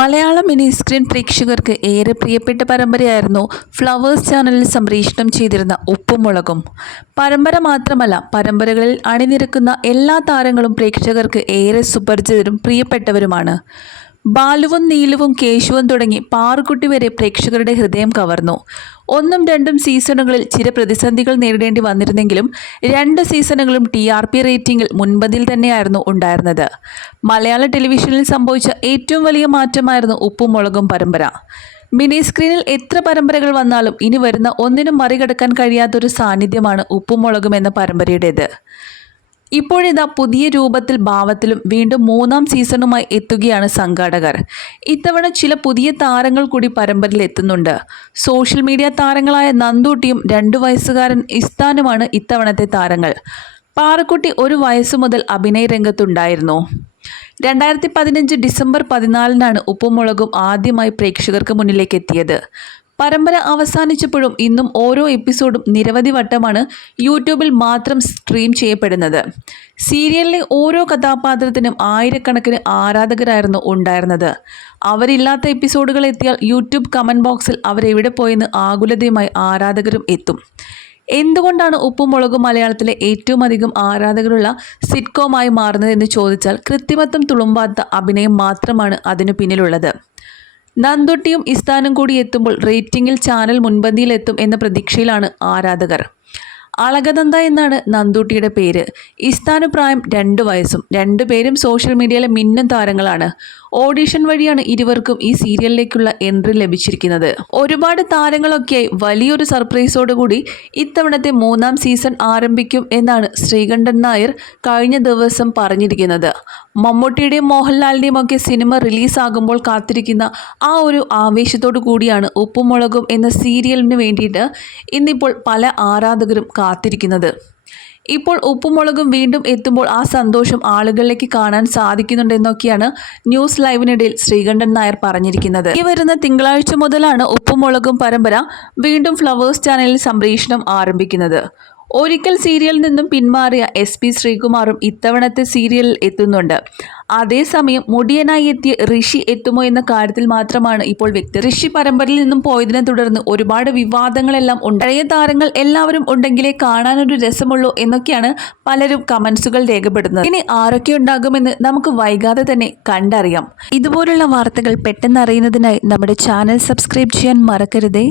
Malayalam mini screen പ്രേക്ഷകർക്ക് ഏറെ പ്രിയപ്പെട്ട പരമ്പരയായിരുന്നു ഫ്ലവേഴ്സ് ചാനലിൽ സംപ്രേഷണം ചെയ്തിരുന്ന ഉപ്പും മുളകും പരമ്പര മാത്രമല്ല പരമ്പരകളിൽ അണിനിരക്കുന്ന എല്ലാ താരങ്ങളും പ്രേക്ഷകർക്ക് ഏറെ സുപരിചിതരും പ്രിയപ്പെട്ടവരുമാണ്. ബാലുവും നീലുവും കേശുവും തുടങ്ങി പാറുക്കുട്ടി വരെ പ്രേക്ഷകരുടെ ഹൃദയം കവർന്നു. ഒന്നും രണ്ടും സീസണുകളിൽ ചില പ്രതിസന്ധികൾ നേരിടേണ്ടി വന്നിരുന്നെങ്കിലും രണ്ട് സീസണുകളും ടി ആർ പി റേറ്റിംഗിൽ മുൻപതിൽ തന്നെയായിരുന്നു ഉണ്ടായിരുന്നത്. മലയാള ടെലിവിഷനിൽ സംഭവിച്ച ഏറ്റവും വലിയ മാറ്റമായിരുന്നു ഉപ്പും മുളകും പരമ്പര. മിനി സ്ക്രീനിൽ എത്ര പരമ്പരകൾ വന്നാലും ഇനി വരുന്ന ഒന്നിനും മറികടക്കാൻ കഴിയാത്തൊരു സാന്നിധ്യമാണ് ഉപ്പും മുളകും എന്ന പരമ്പരയുടേത്. ഇപ്പോഴിതാ പുതിയ രൂപത്തിൽ ഭാവത്തിലും വീണ്ടും മൂന്നാം സീസണുമായി എത്തുകയാണ് സംഘാടകർ. ഇത്തവണ ചില പുതിയ താരങ്ങൾ കൂടി പരമ്പരയിൽ എത്തുന്നുണ്ട്. സോഷ്യൽ മീഡിയ താരങ്ങളായ നന്ദൂട്ടിയും രണ്ടു വയസ്സുകാരൻ ഇസ്താനുമാണ് ഇത്തവണത്തെ താരങ്ങൾ. പാറക്കുട്ടി ഒരു വയസ്സു മുതൽ അഭിനയ രംഗത്തുണ്ടായിരുന്നു. രണ്ടായിരത്തി പതിനഞ്ച് ഡിസംബർ പതിനാലിനാണ് ഉപ്പുമുളകും ആദ്യമായി പ്രേക്ഷകർക്ക് മുന്നിലേക്ക് എത്തിയത്. പരമ്പര അവസാനിച്ചപ്പോഴും ഇന്നും ഓരോ എപ്പിസോഡും നിരവധി വട്ടമാണ് യൂട്യൂബിൽ മാത്രം സ്ട്രീം ചെയ്യപ്പെടുന്നത്. സീരിയലിലെ ഓരോ കഥാപാത്രത്തിനും ആയിരക്കണക്കിന് ആരാധകരായിരുന്നു ഉണ്ടായിരുന്നത്. അവരില്ലാത്ത എപ്പിസോഡുകൾ എത്തിയാൽ യൂട്യൂബ് കമന്റ് ബോക്സിൽ അവരെവിടെ പോയെന്ന് ആകുലതയുമായി ആരാധകരും എത്തും. എന്തുകൊണ്ടാണ് ഉപ്പും മുളകും മലയാളത്തിലെ ഏറ്റവും അധികം ആരാധകരുള്ള സിറ്റ്കോമായി മാറുന്നതെന്ന് ചോദിച്ചാൽ കൃത്രിമത്വം തുളുമ്പാത്ത അഭിനയം മാത്രമാണ് അതിനു പിന്നിലുള്ളത്. നന്ദുട്ടിയും ഇസ്താനും കൂടി എത്തുമ്പോൾ റേറ്റിംഗിൽ ചാനൽ മുൻപന്തിയിലെത്തും എന്ന പ്രതീക്ഷയിലാണ് ആരാധകർ. അളകനന്ദ എന്നാണ് നന്ദൂട്ടിയുടെ പേര്. ഇസ്താനു പ്രായം രണ്ട് വയസ്സും രണ്ടുപേരും സോഷ്യൽ മീഡിയയിലെ മിന്നും താരങ്ങളാണ്. ഓഡീഷൻ വഴിയാണ് ഇരുവർക്കും ഈ സീരിയലിലേക്കുള്ള എൻട്രി ലഭിച്ചിരിക്കുന്നത്. ഒരുപാട് താരങ്ങളൊക്കെയായി വലിയൊരു സർപ്രൈസോടുകൂടി ഇത്തവണത്തെ മൂന്നാം സീസൺ ആരംഭിക്കും എന്നാണ് ശ്രീകണ്ഠൻ നായർ കഴിഞ്ഞ ദിവസം പറഞ്ഞിരിക്കുന്നത്. മമ്മൂട്ടിയുടെയും മോഹൻലാലിന്റെയും ഒക്കെ സിനിമ റിലീസാകുമ്പോൾ കാത്തിരിക്കുന്ന ആ ഒരു ആവേശത്തോടു കൂടിയാണ് ഉപ്പുമുളകും എന്ന സീരിയലിന് വേണ്ടിയിട്ട് ഇന്നിപ്പോൾ പല ആരാധകരും കാത്തിരിക്കുന്നത്. ഇപ്പോൾ ഉപ്പുമുളകും വീണ്ടും എത്തുമ്പോൾ ആ സന്തോഷം ആളുകളിലേക്ക് കാണാൻ സാധിക്കുന്നുണ്ടെന്നൊക്കെയാണ് ന്യൂസ് ലൈവിനിടയിൽ ശ്രീകണ്ഠൻ നായർ പറഞ്ഞിരിക്കുന്നത്. ഈ വരുന്ന തിങ്കളാഴ്ച മുതലാണ് ഉപ്പുമുളകും പരമ്പര വീണ്ടും ഫ്ലവേഴ്സ് ചാനലിൽ സംപ്രേഷണം ആരംഭിക്കുന്നത്. ഒരിക്കൽ സീരിയലിൽ നിന്നും പിന്മാറിയ എസ് പി ശ്രീകുമാറും ഇത്തവണത്തെ സീരിയലിൽ എത്തുന്നുണ്ട്. അതേസമയം മുടിയനായി എത്തിയ ഋഷി എത്തുമോ എന്ന കാര്യത്തിൽ മാത്രമാണ് ഇപ്പോൾ വ്യക്തി ഋഷി പരമ്പരയിൽ നിന്നും പോയതിനെ തുടർന്ന് ഒരുപാട് വിവാദങ്ങളെല്ലാം ഉണ്ട്. പഴയ താരങ്ങൾ എല്ലാവരും ഉണ്ടെങ്കിലേ കാണാനൊരു രസമുള്ളൂ എന്നൊക്കെയാണ് പലരും കമൻസുകൾ രേഖപ്പെടുന്നത് ഇനി ആരൊക്കെ ഉണ്ടാകുമെന്ന് നമുക്ക് വൈകാതെ തന്നെ കണ്ടറിയാം. ഇതുപോലുള്ള വാർത്തകൾ പെട്ടെന്ന് അറിയുന്നതിനായി നമ്മുടെ ചാനൽ സബ്സ്ക്രൈബ് ചെയ്യാൻ മറക്കരുതേ.